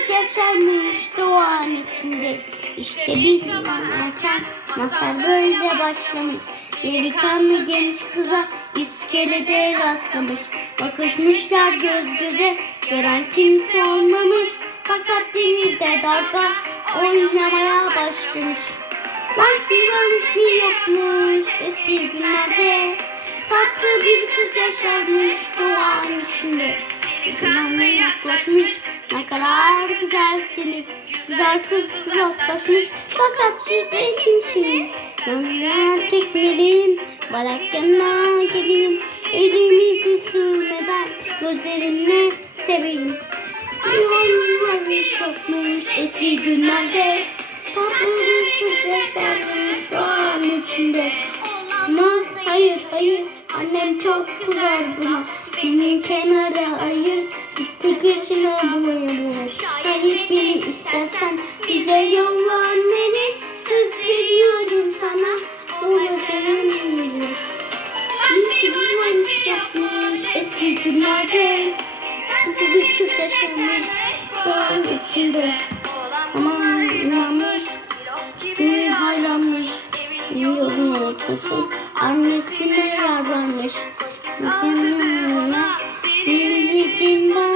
Tatlı bir kız yaşarmış doğanın içinde. İşte biz anlarken masal böyle başlamış. Delikanlı genç kıza iskelede rastlamış. Bakışmışlar göz göze, gören kimse olmamış. Fakat denizde dalga oynamaya başlamış. Vakti varmış mı yokmuş eski günlerde. Tatlı bir kız yaşarmış doğanın içinde. Yakınlarına yaklaşmış kadar güzelsiniz. Güzel kız uzaklaşmış fakat siz de kimsiniz? Yanlar tekmeliyim, barak yanına geleyim. Elimi sürmeden gözlerimle seveyim. Yol varmış yokmuş eski günlerde. Tatlı bir kız yaşarmış doğanın içinde. Olmaz hayır hayır annem çok kızar buna. Beni kenara kışına bulaya Hayır beni istersen bize yolla anneni. Söz veriyorum sana ona senin yerim. İyi varmış yapmış eski günlerde. Bir kız yaşarmış doğanın içinde. Aman inanmış Gönül haylanmış, yolun ortası, annesine yalvarmış. Gönlüne biricim bana, uğruna.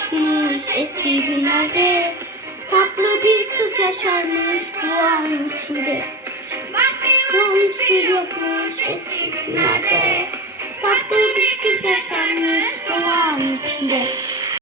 Yokmuş eski günlerde, tatlı bir kız yaşarmış bu an içinde. Yanlış bir yokmuş eski günlerde, tatlı bir kız yaşarmış bu an içinde.